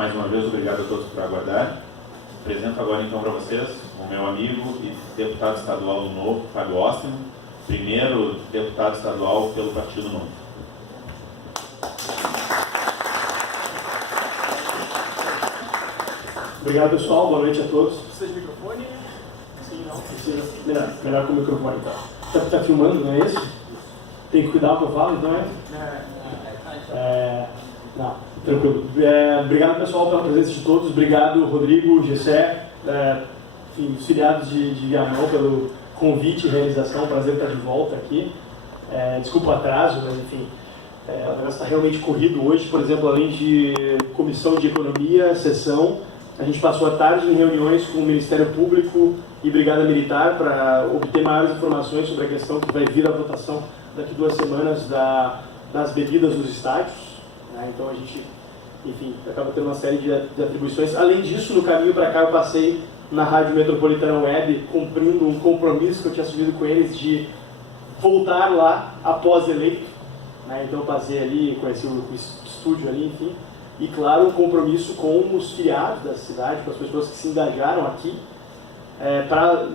Mais uma vez, obrigado a todos por aguardar. Apresento agora então para vocês o meu amigo e deputado estadual do Novo, Fábio Osten, primeiro deputado estadual pelo Partido Novo. Obrigado, pessoal. Boa noite a todos. Precisa de microfone? Sim, não. Precisa. Melhor com o microfone, então. Tá filmando, não é isso? Tem que cuidar o que eu falo, então Não, tranquilo. Obrigado, pessoal, pela presença de todos. Obrigado, Rodrigo, Gessé, enfim, os filiados de Viamão, pelo convite e realização. Prazer estar de volta aqui. Desculpa o atraso, mas enfim, o negócio está realmente corrido hoje. Por exemplo, além de comissão de economia, sessão, a gente passou a tarde em reuniões com o Ministério Público e Brigada Militar para obter maiores informações sobre a questão que vai vir à votação daqui 2 semanas das bebidas nos estádios. Então a gente, enfim, acaba tendo uma série de atribuições. Além disso, no caminho para cá eu passei na Rádio Metropolitana Web, cumprindo um compromisso que eu tinha assumido com eles de voltar lá após eleito. Então eu passei ali, conheci o estúdio ali, enfim. E, claro, um compromisso com os filiados da cidade, com as pessoas que se engajaram aqui, para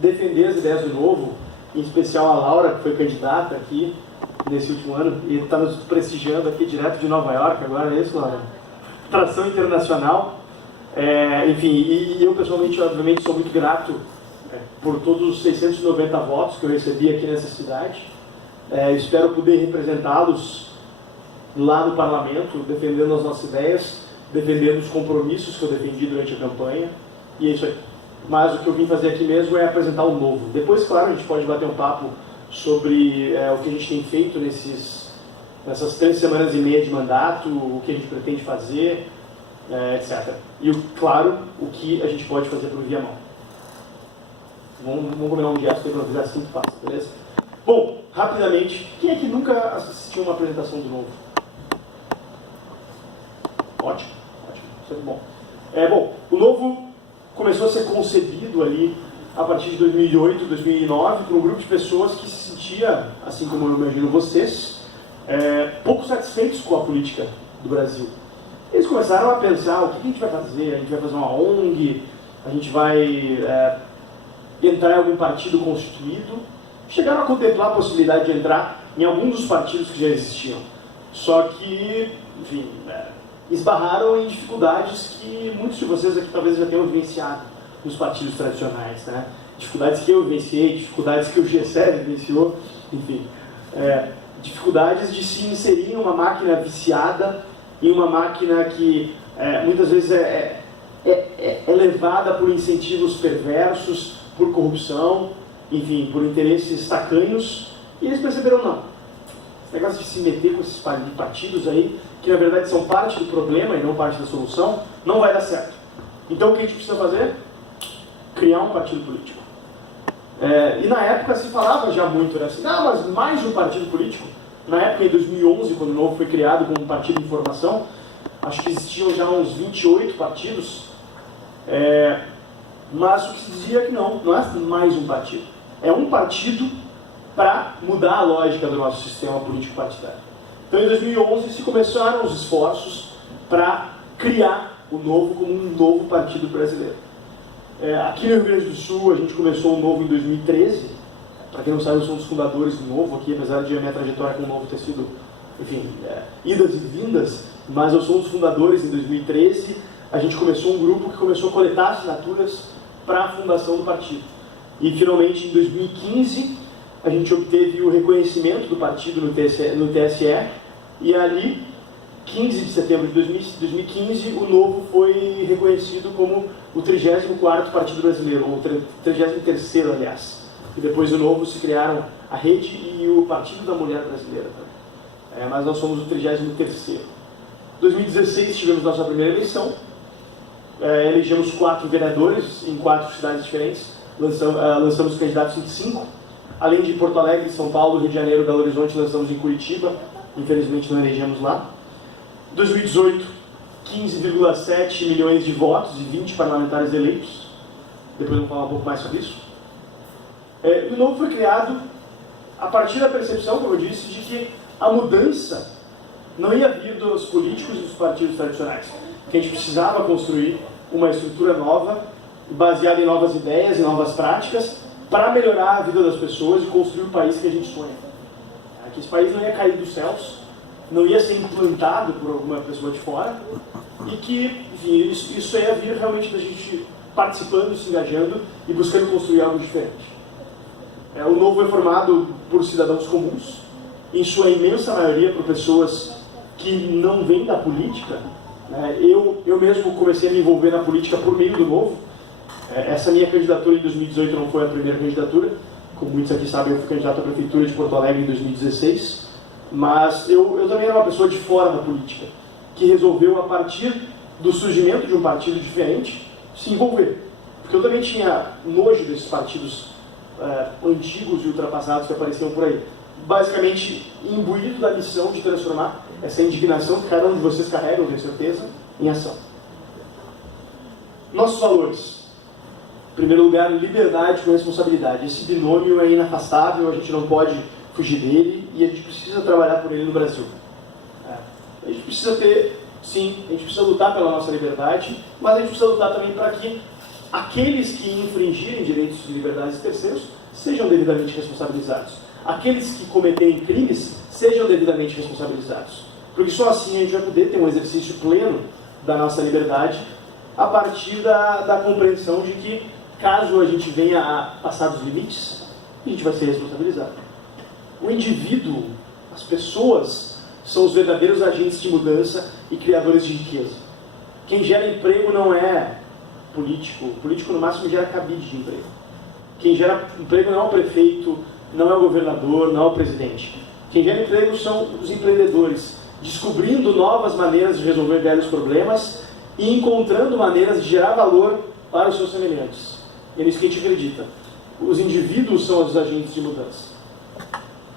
defender as ideias do Novo, em especial a Laura, que foi candidata aqui nesse último ano, e está nos prestigiando aqui direto de Nova York agora, é isso, Laura? Tração internacional. Enfim, e eu pessoalmente, obviamente, sou muito grato por todos os 690 votos que eu recebi aqui nessa cidade. Espero poder representá-los lá no Parlamento, defendendo as nossas ideias, defendendo os compromissos que eu defendi durante a campanha, e é isso aí. Mas o que eu vim fazer aqui mesmo é apresentar o Novo. Depois, claro, a gente pode bater um papo sobre o que a gente tem feito nessas 3 semanas e meia de mandato, o que a gente pretende fazer, etc. E, claro, o que a gente pode fazer para o Viamão. Vamos combinar um gesto aí para avisar assim que passa, beleza? Bom, rapidamente, quem é que nunca assistiu uma apresentação do Novo? Ótimo, sempre bom. Bom, o Novo começou a ser concebido ali a partir de 2008, 2009, por um grupo de pessoas que se sentia, assim como eu imagino vocês, pouco satisfeitos com a política do Brasil. Eles começaram a pensar, o que a gente vai fazer? A gente vai fazer uma ONG? A gente vai entrar em algum partido constituído? Chegaram a contemplar a possibilidade de entrar em algum dos partidos que já existiam. Só que, enfim, esbarraram em dificuldades que muitos de vocês aqui talvez já tenham vivenciado nos partidos tradicionais, né? Dificuldades que eu vivenciei, dificuldades que o Gessé vivenciou, enfim. Dificuldades de se inserir em uma máquina viciada, em uma máquina que muitas vezes é levada por incentivos perversos, por corrupção, enfim, por interesses tacanhos, e eles perceberam, não. Esse negócio de se meter com esses partidos aí, que na verdade são parte do problema e não parte da solução, não vai dar certo. Então o que a gente precisa fazer? Criar um partido político. E na época se falava já muito, né? Assim, mas mais de um partido político. Na época, em 2011, quando o Novo foi criado como um partido de formação, acho que existiam já uns 28 partidos, mas o que se dizia é que não é mais um partido. É um partido para mudar a lógica do nosso sistema político partidário. Então, em 2011, se começaram os esforços para criar o Novo como um novo partido brasileiro. Aqui no Rio Grande do Sul, a gente começou o Novo em 2013. Para quem não sabe, eu sou um dos fundadores do Novo aqui, apesar de a minha trajetória com o Novo ter sido, enfim, idas e vindas, mas eu sou um dos fundadores em 2013. A gente começou um grupo que começou a coletar assinaturas para a fundação do partido. E, finalmente, em 2015, a gente obteve o reconhecimento do partido no TSE, e ali, 15 de setembro de 2015, o Novo foi reconhecido como o 34º partido brasileiro, ou 33º, aliás. E depois do Novo se criaram a Rede e o Partido da Mulher Brasileira também. Mas nós somos o 33º. Em 2016 tivemos nossa primeira eleição, elegemos 4 vereadores em 4 cidades diferentes, lançamos candidatos em 5, além de Porto Alegre, São Paulo, Rio de Janeiro, Belo Horizonte, lançamos em Curitiba, infelizmente não elegemos lá. Em 2018, 15,7 milhões de votos e 20 parlamentares eleitos, depois vamos falar um pouco mais sobre isso. O Novo foi criado a partir da percepção, como eu disse, de que a mudança não ia vir dos políticos e dos partidos tradicionais, que a gente precisava construir uma estrutura nova, baseada em novas ideias e novas práticas, para melhorar a vida das pessoas e construir o país que a gente sonha. Que esse país não ia cair dos céus, não ia ser implantado por alguma pessoa de fora, e que, enfim, isso ia vir realmente da gente participando, se engajando e buscando construir algo diferente. O Novo é formado por cidadãos comuns, em sua imensa maioria por pessoas que não vêm da política. Eu mesmo comecei a me envolver na política por meio do Novo. Essa minha candidatura em 2018 não foi a primeira candidatura. Como muitos aqui sabem, eu fui candidato à Prefeitura de Porto Alegre em 2016. Mas eu também era uma pessoa de fora da política, que resolveu, a partir do surgimento de um partido diferente, se envolver. Porque eu também tinha nojo desses partidos antigos e ultrapassados que apareciam por aí. Basicamente, imbuído da missão de transformar essa indignação que cada um de vocês carrega, eu tenho certeza, em ação. Nossos valores. Em primeiro lugar, liberdade com responsabilidade. Esse binômio é inafastável, a gente não pode fugir dele e a gente precisa trabalhar por ele no Brasil. A gente precisa ter, sim, a gente precisa lutar pela nossa liberdade, mas a gente precisa lutar também para que aqueles que infringirem direitos e liberdades de terceiros sejam devidamente responsabilizados. Aqueles que cometerem crimes sejam devidamente responsabilizados. Porque só assim a gente vai poder ter um exercício pleno da nossa liberdade a partir da compreensão de que, caso a gente venha a passar dos limites, a gente vai ser responsabilizado. O indivíduo, as pessoas, são os verdadeiros agentes de mudança e criadores de riqueza. Quem gera emprego não é político. O político, no máximo, gera cabide de emprego. Quem gera emprego não é o prefeito, não é o governador, não é o presidente. Quem gera emprego são os empreendedores, descobrindo novas maneiras de resolver velhos problemas e encontrando maneiras de gerar valor para os seus semelhantes. E é nisso que a gente acredita. Os indivíduos são os agentes de mudança.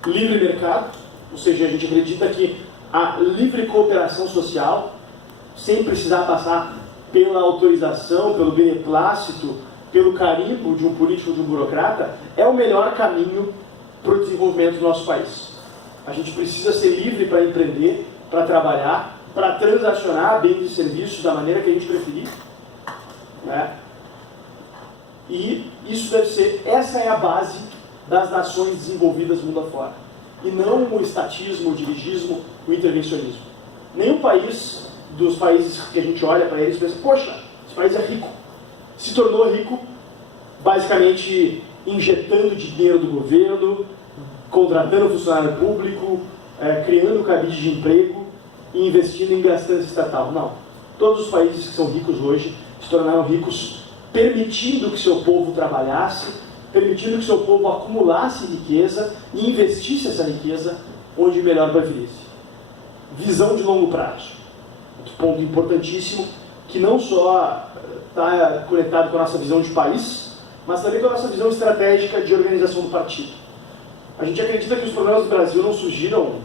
Livre mercado, ou seja, a gente acredita que a livre cooperação social, sem precisar passar pela autorização, pelo beneplácito, pelo carimbo de um político ou de um burocrata, é o melhor caminho para o desenvolvimento do nosso país. A gente precisa ser livre para empreender, para trabalhar, para transacionar bens e serviços da maneira que a gente preferir. E isso deve ser, essa é a base das nações desenvolvidas mundo afora. E não o estatismo, o dirigismo, o intervencionismo. Nenhum país, dos países que a gente olha para eles, pensa, poxa, esse país é rico. Se tornou rico, basicamente injetando dinheiro do governo, contratando funcionário público, criando cabide de emprego e investindo em gastança estatal. Não. Todos os países que são ricos hoje se tornaram ricos permitindo que seu povo trabalhasse, permitindo que seu povo acumulasse riqueza e investisse essa riqueza onde melhor preferisse. Visão de longo prazo. Outro ponto importantíssimo, que não só está conectado com a nossa visão de país, mas também com a nossa visão estratégica de organização do partido. A gente acredita que os problemas do Brasil não surgiram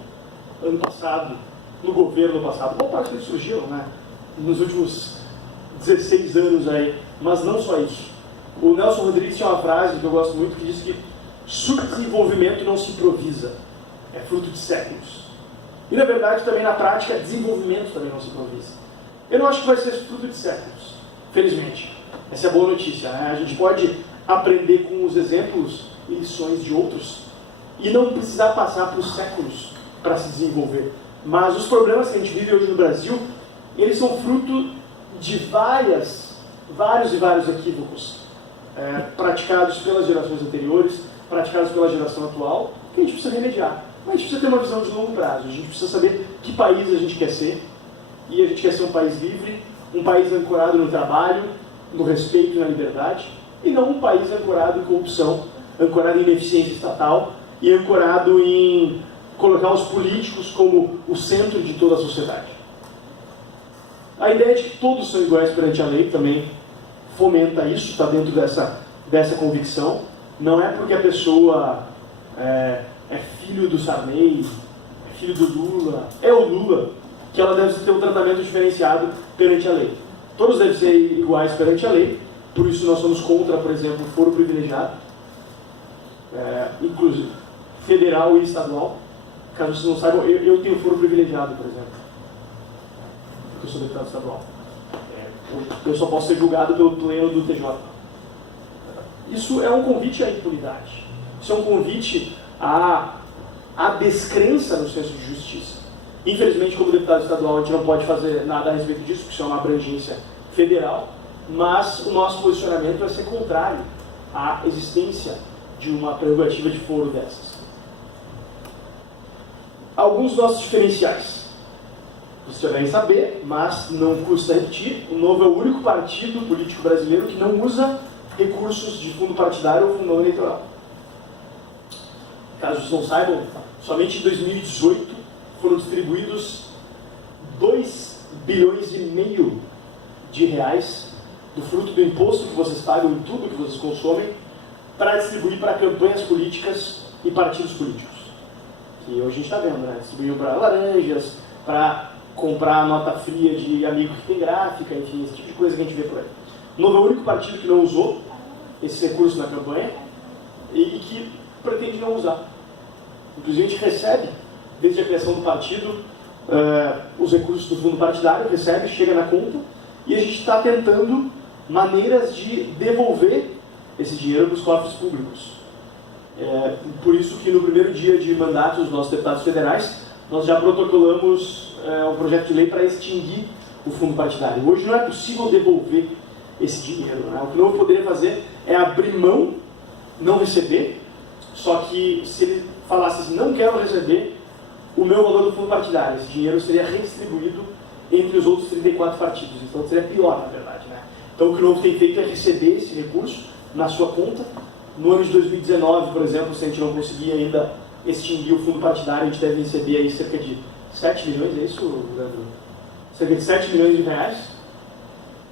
ano passado, no governo passado. Boa parte deles surgiram, nos últimos 16 anos aí, mas não só isso. O Nelson Rodrigues tinha uma frase que eu gosto muito que diz que subdesenvolvimento não se improvisa, é fruto de séculos. E na verdade também na prática, desenvolvimento também não se improvisa. Eu não acho que vai ser fruto de séculos, felizmente. Essa é a boa notícia, A gente pode aprender com os exemplos e lições de outros e não precisar passar por séculos para se desenvolver. Mas os problemas que a gente vive hoje no Brasil, eles são fruto de vários equívocos praticados pelas gerações anteriores, praticados pela geração atual, que a gente precisa remediar. Mas a gente precisa ter uma visão de longo prazo, a gente precisa saber que país a gente quer ser, e a gente quer ser um país livre, um país ancorado no trabalho, no respeito e na liberdade, e não um país ancorado em corrupção, ancorado em ineficiência estatal e ancorado em colocar os políticos como o centro de toda a sociedade. A ideia de que todos são iguais perante a lei também fomenta isso, está dentro dessa convicção. Não é porque a pessoa é filho do Sarney, é filho do Lula, é o Lula, que ela deve ter um tratamento diferenciado perante a lei. Todos devem ser iguais perante a lei, por isso nós somos contra, por exemplo, o foro privilegiado, inclusive federal e estadual. Caso vocês não saibam, eu tenho foro privilegiado, por exemplo, porque eu sou deputado estadual. Eu só posso ser julgado pelo pleno do TJ. Isso é um convite à impunidade. Isso é um convite à descrença no senso de justiça. Infelizmente, como deputado estadual, a gente não pode fazer nada a respeito disso, porque isso é uma abrangência federal, mas o nosso posicionamento vai ser contrário à existência de uma prerrogativa de foro dessas. Alguns dos nossos diferenciais. Vocês já devem saber, mas não custa repetir, o Novo é o único partido político brasileiro que não usa recursos de fundo partidário ou fundão eleitoral. Caso vocês não saibam, somente em 2018 foram distribuídos 2,5 bilhões de reais do fruto do imposto que vocês pagam em tudo que vocês consomem para distribuir para campanhas políticas e partidos políticos. Que hoje a gente está vendo, né? Distribuíam para laranjas, para comprar nota fria de amigo que tem gráfica, enfim, esse tipo de coisa que a gente vê por aí. O Novo é o único partido que não usou esse recurso na campanha e que pretende não usar. Inclusive a gente recebe, desde a criação do partido, os recursos do fundo partidário, recebe, chega na conta, e a gente está tentando maneiras de devolver esse dinheiro para os cofres públicos. Por isso que no primeiro dia de mandato dos nossos deputados federais, nós já protocolamos um projeto de lei para extinguir o fundo partidário. Hoje não é possível devolver esse dinheiro, né? O que o Novo poderia fazer é abrir mão, não receber, só que se ele falasse assim, não quero receber o meu valor do fundo partidário, esse dinheiro seria redistribuído entre os outros 34 partidos, então seria pior, na verdade, né? Então o que o Novo tem feito é receber esse recurso na sua conta. No ano de 2019, por exemplo, se a gente não conseguir ainda extinguir o fundo partidário, a gente deve receber aí cerca de 7 milhões, é isso, Leandro? Cerca de 7 milhões de reais,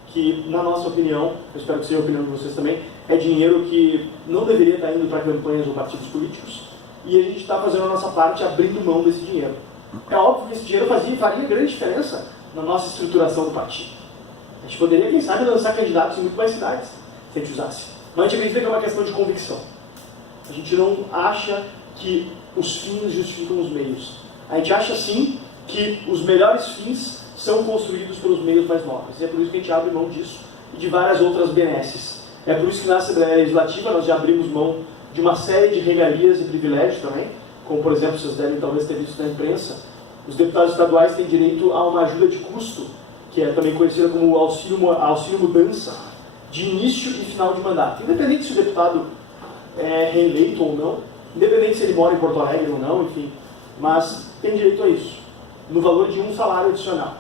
que, na nossa opinião, eu espero que seja a opinião de vocês também, é dinheiro que não deveria estar indo para campanhas ou partidos políticos, e a gente está fazendo a nossa parte abrindo mão desse dinheiro. É óbvio que esse dinheiro faria grande diferença na nossa estruturação do partido. A gente poderia, quem sabe, lançar candidatos em muito mais cidades, se a gente usasse. Mas a gente acredita que é uma questão de convicção. A gente não acha que os fins justificam os meios. A gente acha, sim, que os melhores fins são construídos pelos meios mais nobres. E é por isso que a gente abre mão disso e de várias outras benesses. É por isso que na Assembleia Legislativa nós já abrimos mão de uma série de regalias e privilégios também, como, por exemplo, vocês devem talvez ter visto na imprensa, os deputados estaduais têm direito a uma ajuda de custo, que é também conhecida como auxílio mudança, de início e final de mandato. Independente se o deputado é reeleito ou não, independente se ele mora em Porto Alegre ou não, enfim, mas tem direito a isso, no valor de um salário adicional.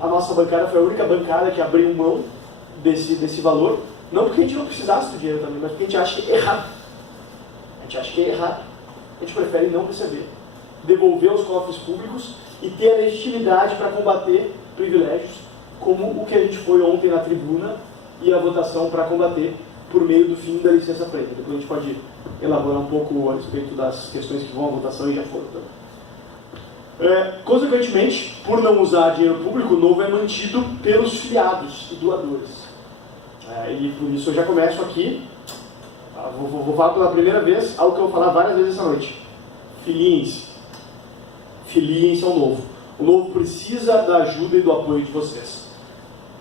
A nossa bancada foi a única bancada que abriu mão desse valor, não porque a gente não precisasse do dinheiro também, mas porque a gente acha que é errado. A gente acha que é errado. A gente prefere não receber, devolver aos cofres públicos e ter a legitimidade para combater privilégios, como o que a gente foi ontem na tribuna e a votação para combater por meio do fim da licença preta. Depois a gente pode elaborar um pouco a respeito das questões que vão à votação e já foram também. Consequentemente, por não usar dinheiro público, o Novo é mantido pelos filiados e doadores. E por isso eu já começo aqui, vou falar pela primeira vez algo que eu vou falar várias vezes essa noite. Filiem-se. Filiem-se ao Novo. O Novo precisa da ajuda e do apoio de vocês.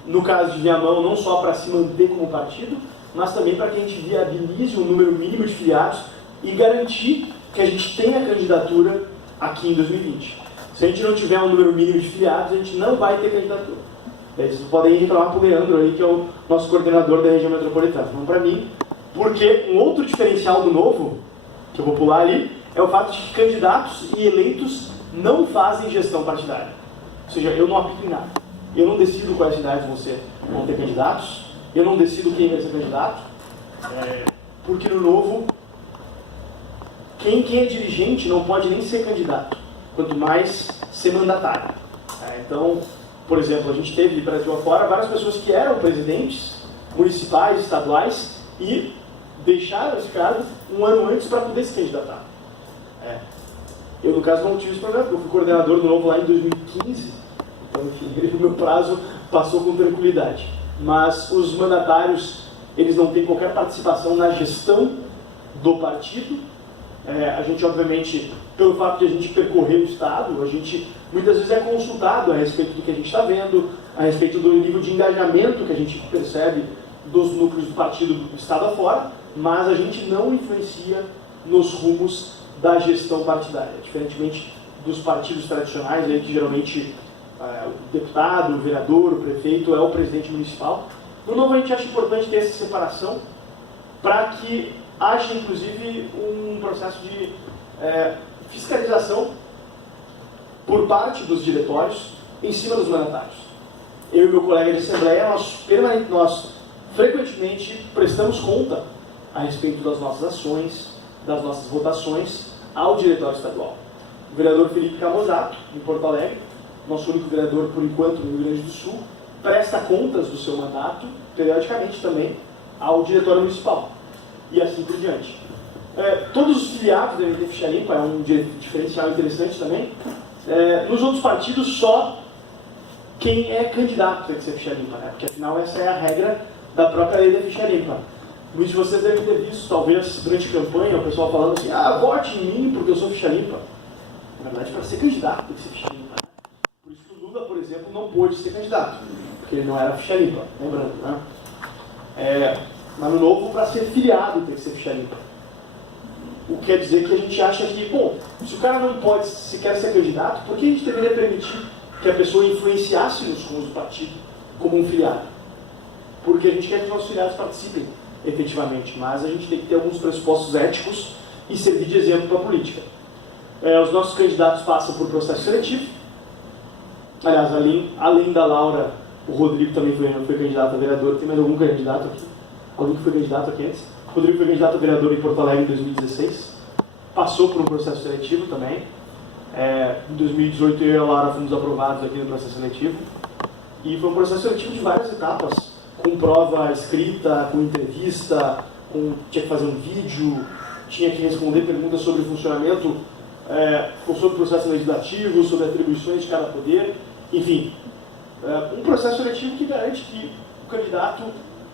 No caso de Viamão, não só para se manter como partido, mas também para que a gente viabilize um número mínimo de filiados e garantir que a gente tenha candidatura aqui em 2020. Se a gente não tiver um número mínimo de filiados, a gente não vai ter candidatura. Vocês podem reclamar para o Leandro aí, que é o nosso coordenador da região metropolitana. Não para mim, porque um outro diferencial do Novo, que eu vou pular ali, é o fato de que candidatos e eleitos não fazem gestão partidária. Ou seja, eu não apito em nada. Eu não decido quais cidades vão ter candidatos, eu não decido quem vai ser candidato, porque no Novo, quem é dirigente não pode nem ser candidato, quanto mais ser mandatário. Então, por exemplo, a gente teve, Brasil afora, várias pessoas que eram presidentes municipais, estaduais, e deixaram esse cargo um ano antes para poder se candidatar. Eu, no caso, não tive esse problema, porque eu fui coordenador do Novo lá em 2015, então, enfim, o meu prazo passou com tranquilidade. Mas os mandatários, eles não têm qualquer participação na gestão do partido. A gente, obviamente, pelo fato de a gente percorrer o Estado, a gente muitas vezes é consultado a respeito do que a gente está vendo, a respeito do nível de engajamento que a gente percebe dos núcleos do partido do estado afora, mas a gente não influencia nos rumos da gestão partidária, diferentemente dos partidos tradicionais, aí, que geralmente o deputado, o vereador, o prefeito é o presidente municipal. No Novo, a gente acha importante ter essa separação para que haja, inclusive, um processo de fiscalização por parte dos diretórios em cima dos mandatários. Eu e meu colega de Assembleia, nós frequentemente prestamos conta a respeito das nossas ações, das nossas votações ao diretório estadual. O vereador Felipe Camozato, em Porto Alegre, nosso único vereador por enquanto no Rio Grande do Sul, presta contas do seu mandato, periodicamente também, ao diretório municipal. E assim por diante. Todos os filiados devem ter ficha limpa, é um diferencial interessante também. Nos outros partidos, só quem é candidato tem que ser ficha limpa, né? Porque afinal essa é a regra da própria lei da ficha limpa. Muitos de vocês devem ter visto, talvez, durante a campanha, o pessoal falando assim, vote em mim porque eu sou ficha limpa. Na verdade, para ser candidato tem que ser ficha limpa. Por isso que o Lula, por exemplo, não pôde ser candidato, porque ele não era ficha limpa, lembrando, né? Mas no Novo, para ser filiado, tem que ser ficha limpa. O que quer dizer que a gente acha que, bom, se o cara não pode sequer ser candidato, por que a gente deveria permitir que a pessoa influenciasse nos rumos do partido como um filiado? Porque a gente quer que os nossos filiados participem efetivamente, mas a gente tem que ter alguns pressupostos éticos e servir de exemplo para a política. Os nossos candidatos passam por processo seletivo. Aliás, além da Laura, o Rodrigo também foi candidato a vereador. Tem mais algum candidato aqui? Alguém que foi candidato aqui antes? O Rodrigo foi candidato a vereador em Porto Alegre em 2016. Passou por um processo seletivo também. Em 2018, eu e a Laura fomos aprovados aqui no processo seletivo. E foi um processo seletivo de várias etapas, com prova escrita, com entrevista, tinha que fazer um vídeo, tinha que responder perguntas sobre o funcionamento, sobre o processo legislativo, sobre atribuições de cada poder, enfim. Um processo seletivo que garante que o candidato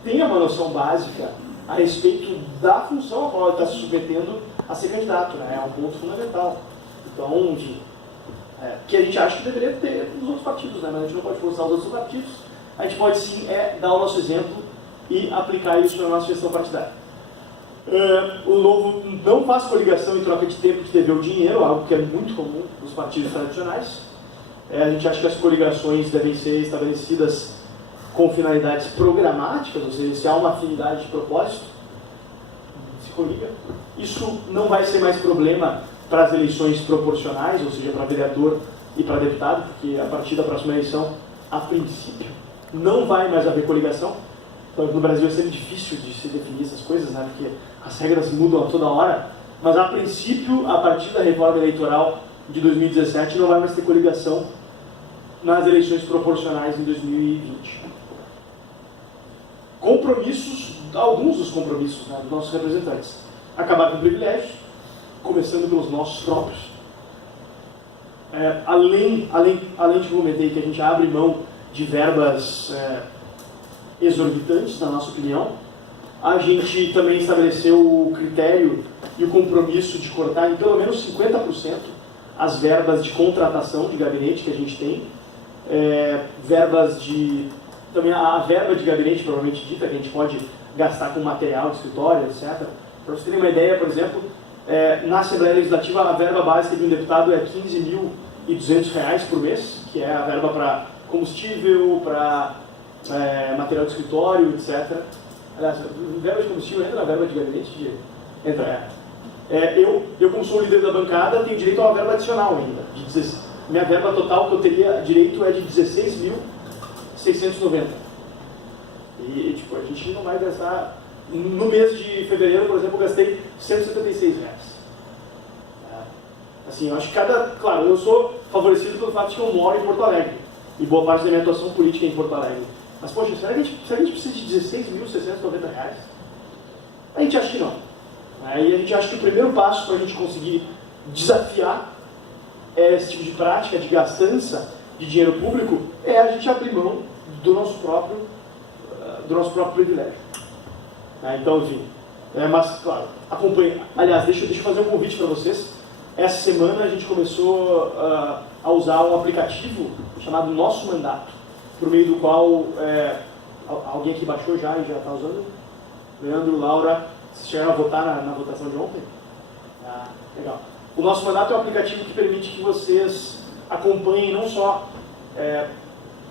tenha uma noção básica a respeito da função a qual ele está se submetendo a ser candidato, né? É um ponto fundamental. Então, enfim, que a gente acha que deveria ter nos outros partidos, né? Mas a gente não pode forçar os outros partidos. A gente pode sim dar o nosso exemplo e aplicar isso na nossa gestão partidária. O Novo não faz coligação em troca de tempo de TV ou dinheiro, algo que é muito comum nos partidos tradicionais. A gente acha que as coligações devem ser estabelecidas com finalidades programáticas, ou seja, se há uma afinidade de propósito, se coliga. Isso não vai ser mais problema para as eleições proporcionais, ou seja, para vereador e para deputado, porque a partir da próxima eleição, a princípio, não vai mais haver coligação. Então, no Brasil é sempre difícil de se definir essas coisas, né? Porque as regras mudam a toda hora. Mas, a princípio, a partir da reforma eleitoral de 2017, não vai mais ter coligação nas eleições proporcionais em 2020. Compromissos, alguns dos compromissos, né, dos nossos representantes. Acabar com privilégios, começando pelos nossos próprios. Além de que eu comentei que a gente abre mão de verbas exorbitantes, na nossa opinião, a gente também estabeleceu o critério e o compromisso de cortar em pelo menos 50% as verbas de contratação de gabinete que a gente tem, também a verba de gabinete, provavelmente dita, que a gente pode gastar com material de escritório, etc. Para vocês terem uma ideia, por exemplo, na Assembleia Legislativa a verba básica de um deputado é R$ 15.200 por mês, que é a verba para combustível, para material de escritório, etc. Aliás, verba de combustível entra na verba de gabinete? Entra, eu, como sou o líder da bancada, tenho direito a uma verba adicional ainda. Minha verba total que eu teria direito é de 16.690. E, tipo, a gente não vai gastar... No mês de fevereiro, por exemplo, eu gastei R$ 176. Assim, eu acho que Claro, eu sou favorecido pelo fato de que eu moro em Porto Alegre. E boa parte da minha atuação política é em Porto Alegre. Mas, poxa, será que a gente precisa de R$ 16.690? A gente acha que não. E a gente acha que o primeiro passo para a gente conseguir desafiar esse tipo de prática, de gastança de dinheiro público, é a gente abrir mão do nosso próprio privilégio. Então, enfim, mas, claro, acompanhe. Aliás, deixa eu fazer um convite para vocês. Essa semana a gente começou a usar um aplicativo chamado Nosso Mandato, por meio do qual alguém aqui baixou já e já está usando? Leandro, Laura, vocês chegaram a votar na votação de ontem? Ah, legal. O Nosso Mandato é um aplicativo que permite que vocês acompanhem não só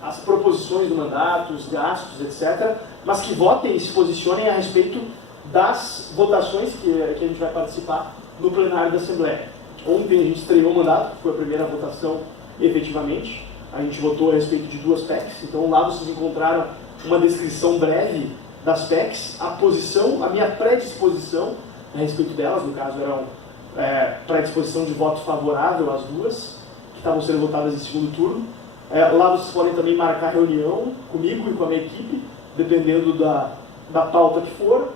as proposições do mandato, os gastos, etc., mas que votem e se posicionem a respeito das votações que a gente vai participar no plenário da Assembleia. Ontem a gente estreou o mandato, que foi a primeira votação efetivamente. A gente votou a respeito de 2 PECs, então lá vocês encontraram uma descrição breve das PECs, a minha predisposição a respeito delas, no caso eram predisposição de voto favorável às 2, que estavam sendo votadas em segundo turno. Lá vocês podem também marcar reunião comigo e com a minha equipe, dependendo da pauta que for.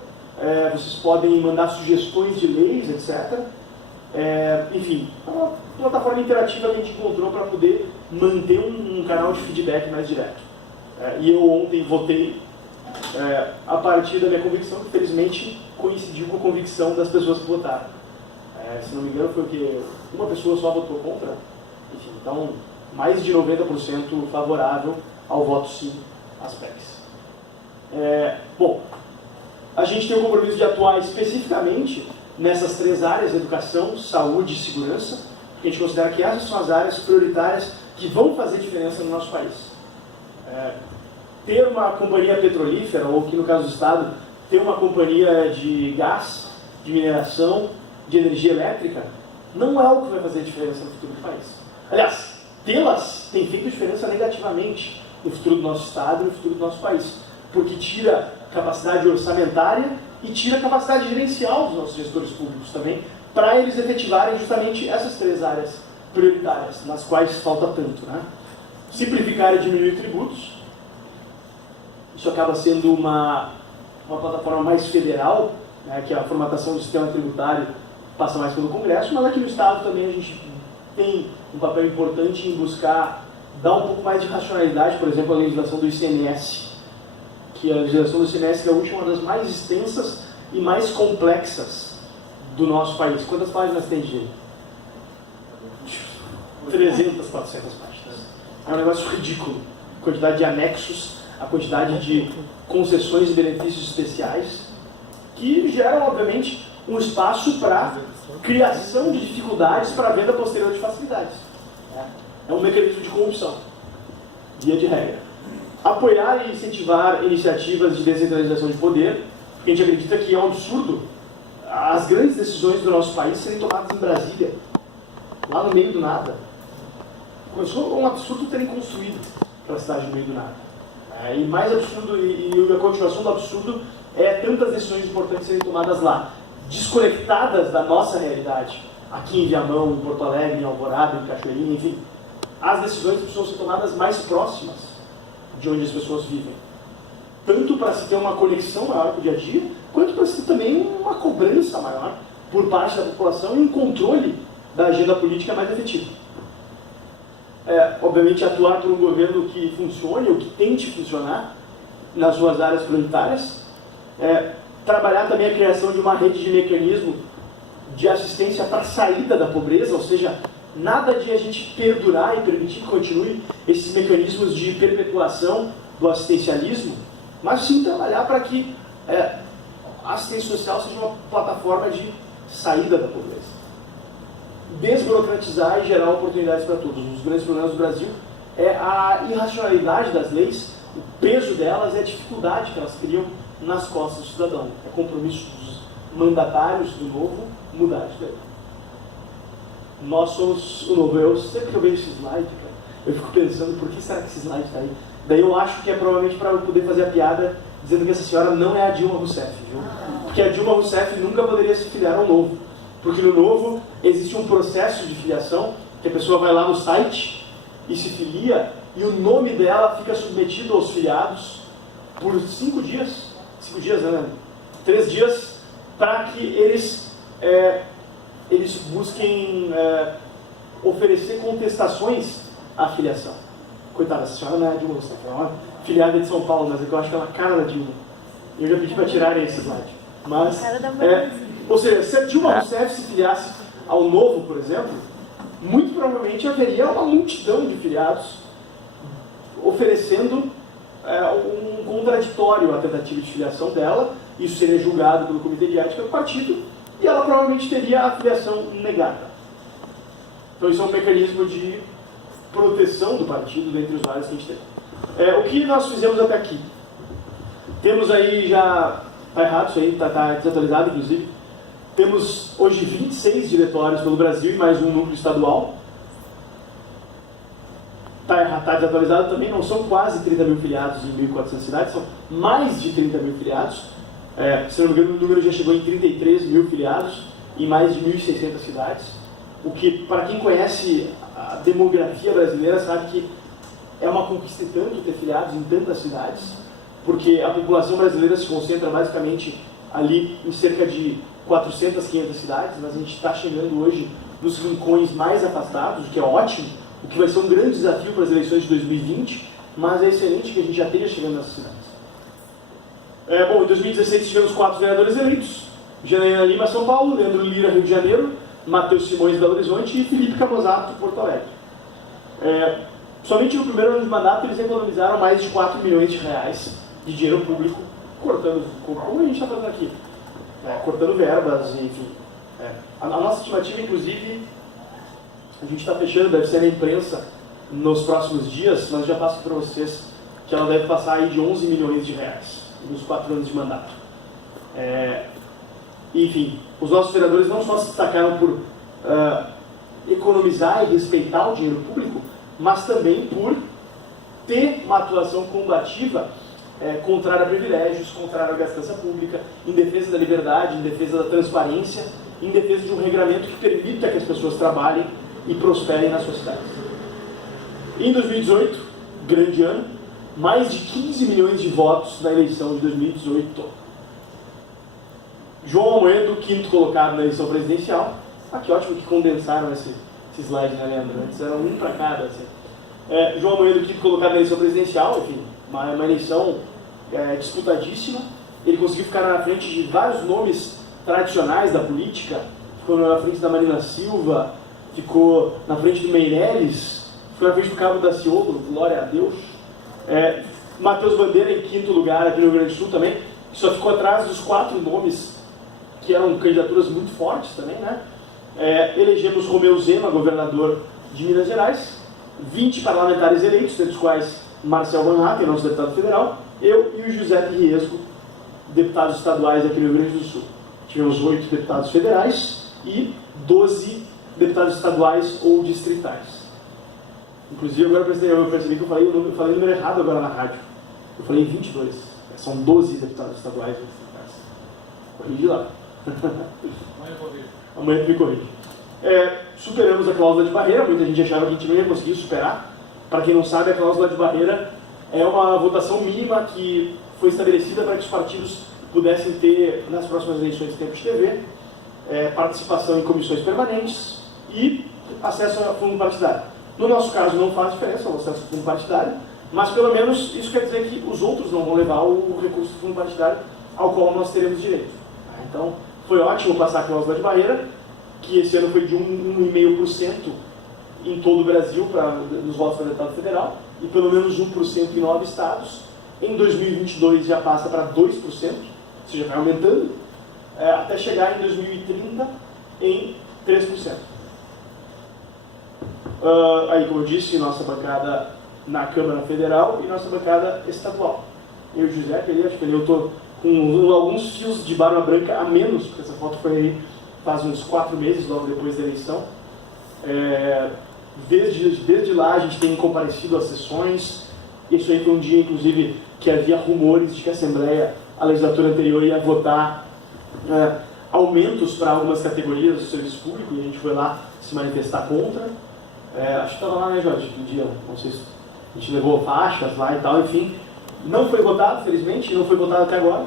Vocês podem mandar sugestões de leis, etc. Enfim, é uma plataforma interativa que a gente encontrou para poder manter um canal de feedback mais direto. E eu ontem votei a partir da minha convicção, que felizmente coincidiu com a convicção das pessoas que votaram. Se não me engano, foi o que uma pessoa só votou contra. Enfim, então, mais de 90% favorável ao voto sim às PECs. Bom, a gente tem o compromisso de atuar especificamente nessas 3 áreas, educação, saúde e segurança, porque a gente considera que essas são as áreas prioritárias que vão fazer diferença no nosso país. Ter uma companhia petrolífera, ou que no caso do Estado, ter uma companhia de gás, de mineração, de energia elétrica, não é o que vai fazer diferença no futuro do país. Aliás, tê-las tem feito diferença negativamente no futuro do nosso Estado e no futuro do nosso país, porque tira capacidade orçamentária e tira capacidade gerencial dos nossos gestores públicos também, para eles efetivarem justamente essas 3 áreas prioritárias, nas quais falta tanto. Né? Simplificar e diminuir tributos. Isso acaba sendo uma plataforma mais federal, né, que a formatação do sistema tributário passa mais pelo Congresso, mas aqui no Estado também a gente tem um papel importante em buscar dar um pouco mais de racionalidade, por exemplo, a legislação do ICMS, que a legislação do ICMS gaúcho é uma das mais extensas e mais complexas do nosso país. Quantas páginas tem, Gê? 300, 400 páginas. É um negócio ridículo. A quantidade de anexos, a quantidade de concessões e benefícios especiais, que geram, obviamente, um espaço para criação de dificuldades para a venda posterior de facilidades. É um mecanismo de corrupção, via de regra. Apoiar e incentivar iniciativas de descentralização de poder, porque a gente acredita que é um absurdo as grandes decisões do nosso país serem tomadas em Brasília, lá no meio do nada. Começou um absurdo terem construído para a cidade no meio do nada. E mais absurdo, e a continuação do absurdo, é tantas decisões importantes serem tomadas lá, desconectadas da nossa realidade, aqui em Viamão, em Porto Alegre, em Alvorada, em Cachoeirinha, enfim. As decisões precisam ser tomadas mais próximas de onde as pessoas vivem. Tanto para se ter uma conexão maior com o dia a dia, quanto para se ter também uma cobrança maior por parte da população e um controle da agenda política mais efetivo. Obviamente, atuar por um governo que funcione, ou que tente funcionar, nas suas áreas prioritárias. Trabalhar também a criação de uma rede de mecanismo de assistência para a saída da pobreza, ou seja, nada de a gente perdurar e permitir que continue esses mecanismos de perpetuação do assistencialismo, mas sim trabalhar para que a assistência social seja uma plataforma de saída da pobreza. Desburocratizar e gerar oportunidades para todos. Um dos grandes problemas do Brasil é a irracionalidade das leis, o peso delas e a dificuldade que elas criam nas costas do cidadão. É compromisso dos mandatários do novo mudar isso daí. Nós somos o novo. Eu sempre que eu vejo esse slide, cara, eu fico pensando, por que será que esse slide está aí? Daí eu acho que é provavelmente para eu poder fazer a piada dizendo que essa senhora não é a Dilma Rousseff, viu? Porque a Dilma Rousseff nunca poderia se filiar ao Novo. Porque no Novo existe um processo de filiação, que a pessoa vai lá no site e se filia, e o nome dela fica submetido aos filiados por 5 dias. 5 dias, né? 3 dias, para que eles busquem oferecer contestações à filiação. Coitada, essa senhora não é a Dilma Rousseff, é uma filiada de São Paulo, mas é que eu acho que ela é a cara da Dilma. Eu já pedi para tirarem esse slide. Mas, ou seja, se a Dilma Rousseff se filiasse ao Novo, por exemplo, muito provavelmente haveria uma multidão de filiados oferecendo um contraditório à tentativa de filiação dela. Isso seria julgado pelo Comitê de Ética do partido e ela provavelmente teria a filiação negada. Então isso é um mecanismo de proteção do partido dentre os vários que a gente tem. O que nós fizemos até aqui? Temos aí já... Está errado isso aí, está desatualizado inclusive. Temos hoje 26 diretórios pelo Brasil e mais um núcleo estadual. Está desatualizado também, não são quase 30 mil filiados em 1.400 cidades, são mais de 30 mil filiados. Se não me engano, o número já chegou em 33 mil filiados em mais de 1.600 cidades. O que, para quem conhece a demografia brasileira, sabe que é uma conquista tanto ter filiados em tantas cidades, porque a população brasileira se concentra basicamente ali em cerca de 400, 500 cidades, mas a gente está chegando hoje nos rincões mais afastados, o que é ótimo, o que vai ser um grande desafio para as eleições de 2020, mas é excelente que a gente já esteja chegando nessas cidades. Bom, em 2016 tivemos 4 vereadores eleitos: Janaína Lima, São Paulo; Leandro Lira, Rio de Janeiro; Matheus Simões, Belo Horizonte; e Felipe Camozato, Porto Alegre. Somente no primeiro ano de mandato eles economizaram mais de 4 milhões de reais de dinheiro público, cortando, como a gente está fazendo aqui, cortando verbas, enfim. A nossa estimativa, inclusive, a gente está fechando, deve ser na imprensa nos próximos dias, mas já passo para vocês que ela deve passar aí de 11 milhões de reais nos 4 anos de mandato. Enfim, os nossos vereadores não só se destacaram por economizar e respeitar o dinheiro público, mas também por ter uma atuação combativa contrária a privilégios, contrária à gastança pública, em defesa da liberdade, em defesa da transparência, em defesa de um regramento que permita que as pessoas trabalhem e prosperem nas suas cidades. Em 2018, grande ano, mais de 15 milhões de votos na eleição de 2018. João Amoedo, 5º colocado na eleição presidencial. Que ótimo que condensaram esse slide, né, Leandro? Antes era um para cada. Assim. João Amoedo, 5º colocado na eleição presidencial, enfim, uma eleição disputadíssima. Ele conseguiu ficar na frente de vários nomes tradicionais da política. Ficou na frente da Marina Silva, ficou na frente do Meirelles, ficou na frente do Cabo Daciolo, glória a Deus. Matheus Bandeira, em 5º lugar aqui no Rio Grande do Sul também, que só ficou atrás dos 4 nomes que eram candidaturas muito fortes também, né? Elegemos Romeu Zema, governador de Minas Gerais, 20 parlamentares eleitos, entre os quais Marcel Van Hatten, nosso deputado federal, eu e o Giuseppe Riesgo, deputados estaduais aqui no Rio Grande do Sul. Tivemos 8 deputados federais e 12 deputados estaduais ou distritais. Inclusive, agora eu percebi que eu falei o número errado agora na rádio. Eu falei 22. São 12 deputados estaduais ou distritais. Corrigi lá. Amanhã tu me corrige. Superamos a cláusula de barreira. Muita gente achava que a gente não ia conseguir superar. Para quem não sabe, a cláusula de barreira é uma votação mínima que foi estabelecida para que os partidos pudessem ter, nas próximas eleições de tempo de TV, participação em comissões permanentes e acesso a fundo partidário. No nosso caso não faz diferença o acesso a fundo partidário, mas pelo menos isso quer dizer que os outros não vão levar o recurso do fundo partidário ao qual nós teremos direito. Então, foi ótimo passar a cláusula de barreira, que esse ano foi de 1,5% em todo o Brasil nos votos para deputado federal, e pelo menos 1% em 9 estados. Em 2022 já passa para 2%, ou seja, vai aumentando, até chegar em 2030 em 3%. Aí, como eu disse, nossa bancada na Câmara Federal e nossa bancada estadual. Eu e o Giuseppe, acho que eu estou com alguns fios de barba branca a menos, porque essa foto foi aí faz uns 4 meses, logo depois da eleição. Desde lá a gente tem comparecido às sessões. Isso aí foi um dia, inclusive, que havia rumores de que a Assembleia, a legislatura anterior, ia votar aumentos para algumas categorias do serviço público, e a gente foi lá se manifestar contra. Acho que estava lá, né, Jorge, no dia, não sei se a gente levou faixas lá e tal, enfim. Não foi votado, felizmente, não foi votado até agora.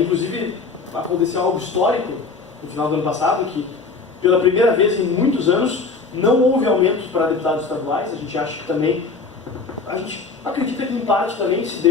Inclusive, aconteceu algo histórico no final do ano passado, que pela primeira vez em muitos anos não houve aumento para deputados estaduais. A gente acha que também, a gente acredita que em parte também se deu